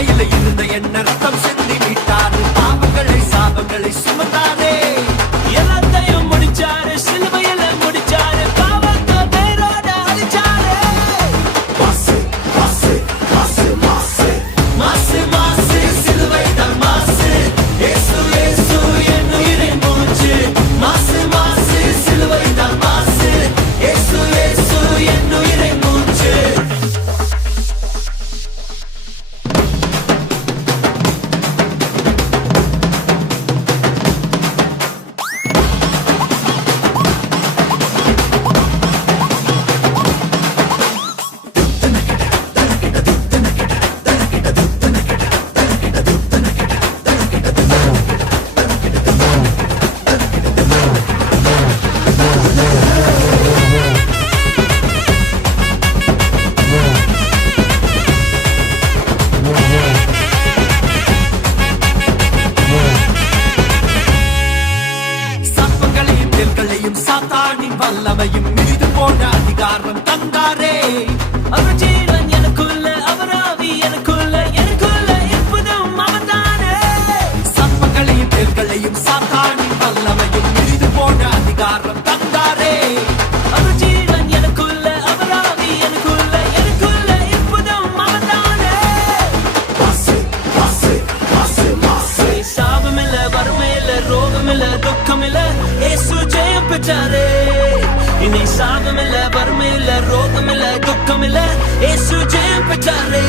சிலுவையில் இருந்த என்ன ரத்தம் சிந்தி மீட்டாரு, பாவங்களை சாபங்களை சுமந்தாரே. எல்லாத்தையும் முடிச்சாரு, சிலுவையில் முடிச்சாரு, பாவத்தை வேரோட அழிச்சாரு. மாசு மாசு மாசு மாசு மாசு மாசு சிலுவை தான் மாசு. இயேசு இயேசு என் உயிரின் மூச்சு. மாசு மாசு சிலுவை தான் மாசு. இயேசு இயேசு என் உயிரின் மூச்சு. சர்ப்பங்களையும் தேள்களையும் சாத்தானின் வல்லமையும் மிதித்து போன அதிகாரம் தந்தாரே. அவர் ஜீவன் எனக்குள்ள, அவர் ஆவி எனக்குள்ள, எனக்குள்ள இருப்பதும் அவர்தானே. சர்ப்பங்களையும் தேள்களையும் சாத்தானின் வல்லமையும் மிதித்து போன அதிகாரம் தந்தாரே. அவர் ஜீவன் எனக்குள்ள, அவர் ஆவி எனக்குள்ள, எனக்குள்ள இருப்பதும் அவர்தானே. மாசு மாசு மாசு மாசு சாபமில்ல, வறுமையில்ல, ரோகமில்ல, துக்கமில்ல, இயேசு ஜெயம் பெற்றாரே. இனி சாபமில்ல, வறுமையில்ல, ரோகமில்ல, துக்கமில்ல, இயேசு ஜெயம் பெற்றாரே.